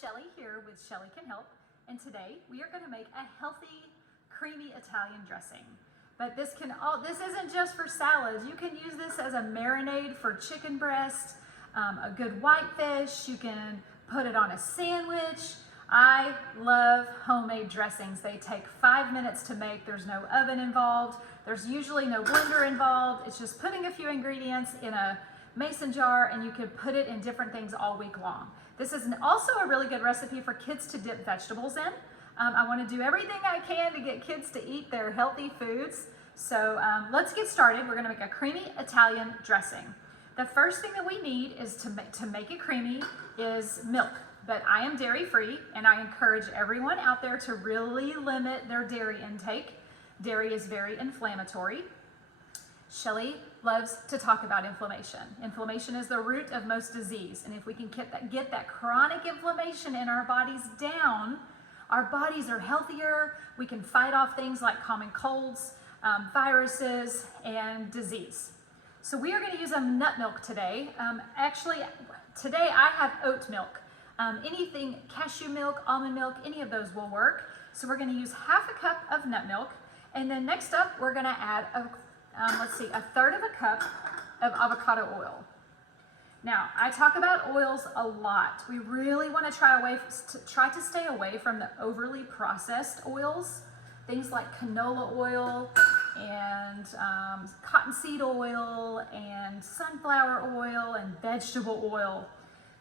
Shelly here with Shelly Can Help, and today we are going to make a healthy, creamy Italian dressing. But this isn't just for salads. You can use this as a marinade for chicken breast, a good white fish. You can put it on a sandwich. I love homemade dressings. They take 5 minutes to make. There's no oven involved. There's usually no blender involved. It's just putting a few ingredients in a mason jar, and you can put it in different things all week long. This is also a really good recipe for kids to dip vegetables in. I want to do everything I can to get kids to eat their healthy foods. So let's get started. We're going to make a creamy Italian dressing. The first thing that we need is to make it creamy is milk. But I am dairy free, and I encourage everyone out there to really limit their dairy intake. Dairy is very inflammatory. Shelly loves to talk about inflammation. Inflammation is the root of most disease, and if we can get that chronic inflammation in our bodies down, our bodies are healthier. We can fight off things like common colds, viruses, and disease. So we are going to use a nut milk today. Actually, today I have oat milk. Anything, cashew milk, almond milk, any of those will work. So we're going to use half a cup of nut milk, and then next up we're going to add a third of a cup of avocado oil. Now, I talk about oils a lot. We really want to try to stay away from the overly processed oils, things like canola oil and cottonseed oil and sunflower oil and vegetable oil.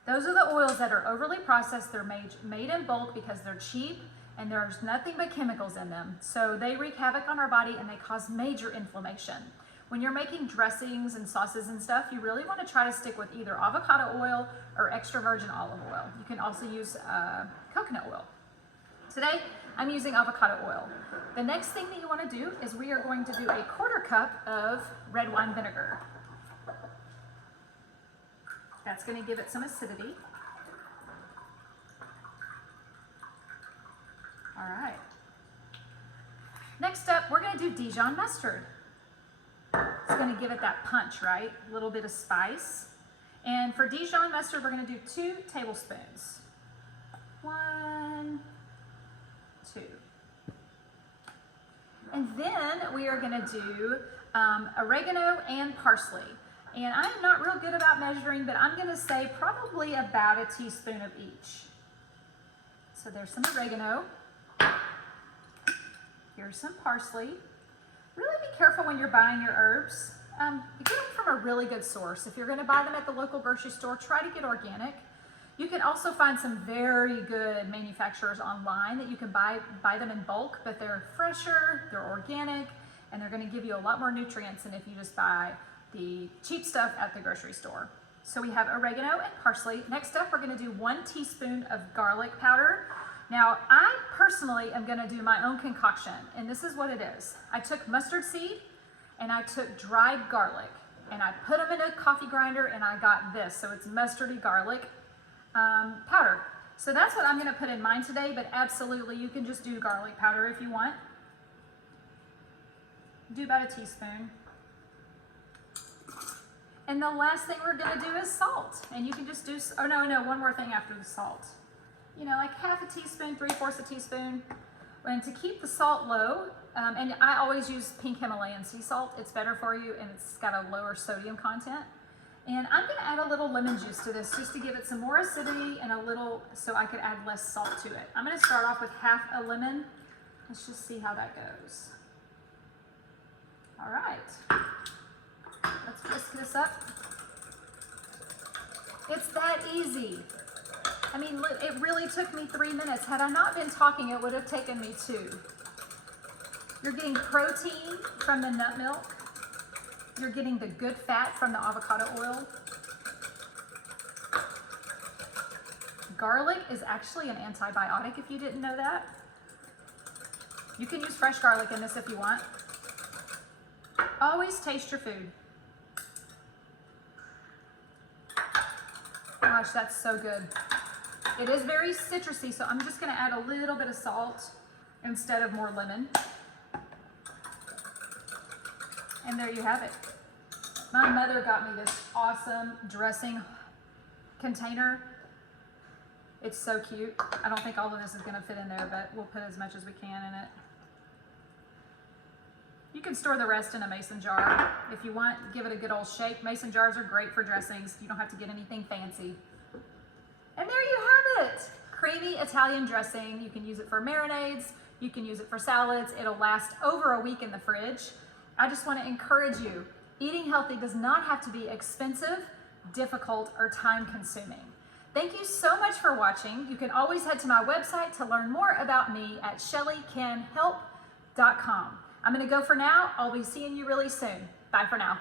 Those are the oils that are overly processed. They're made in bulk because they're cheap and there's nothing but chemicals in them. So they wreak havoc on our body and they cause major inflammation. When you're making dressings and sauces and stuff, you really want to try to stick with either avocado oil or extra virgin olive oil. You can also use coconut oil. Today, I'm using avocado oil. The next thing that you want to do is we are going to do a 1/4 cup of red wine vinegar. That's going to give it some acidity. All right. Next up, we're going to do Dijon mustard. It's going to give it that punch, right? A little bit of spice. And for Dijon mustard, we're going to do 2 tablespoons. 1, 2. And then we are going to do oregano and parsley. And I'm not real good about measuring, but I'm going to say probably about a teaspoon of each. So there's some oregano. Here's some parsley. Really be careful when you're buying your herbs. Get them from a really good source. If you're going to buy them at the local grocery store, try to get organic. You can also find some very good manufacturers online that you can buy them in bulk, but they're fresher, they're organic, and they're going to give you a lot more nutrients than if you just buy the cheap stuff at the grocery store. So we have oregano and parsley. Next up, we're going to do 1 teaspoon of garlic powder. Now, I personally am going to do my own concoction, and this is what it is. I took mustard seed, and I took dried garlic, and I put them in a coffee grinder, and I got this. So it's mustardy garlic powder. So that's what I'm going to put in mine today, but absolutely, you can just do garlic powder if you want. Do about a teaspoon. And the last thing we're going to do is salt. And you can just do, oh no, one more thing after the salt. You know, like half a teaspoon, 3/4 a teaspoon. And to keep the salt low, and I always use pink Himalayan sea salt. It's better for you and it's got a lower sodium content. And I'm going to add a little lemon juice to this just to give it some more acidity and a little, so I could add less salt to it. I'm going to start off with half a lemon. Let's just see how that goes. All right. Let's whisk this up. It's that easy. I mean, it really took me 3 minutes. Had I not been talking, it would have taken me 2. You're getting protein from the nut milk. You're getting the good fat from the avocado oil. Garlic is actually an antibiotic if you didn't know that. You can use fresh garlic in this if you want. Always taste your food. Gosh, that's so good. It is very citrusy, so I'm just going to add a little bit of salt instead of more lemon. And there you have it. My mother got me this awesome dressing container. It's so cute. I don't think all of this is gonna fit in there, but we'll put as much as we can in it. You can store the rest in a mason jar if you want. Give it a good old shake. Mason jars are great for dressings. You don't have to get anything fancy. And there you have it. Creamy Italian dressing. You can use it for marinades. You can use it for salads. It'll last over a week in the fridge. I just want to encourage you. Eating healthy does not have to be expensive, difficult, or time-consuming. Thank you so much for watching. You can always head to my website to learn more about me at ShellyCanHelp.com. I'm going to go for now. I'll be seeing you really soon. Bye for now.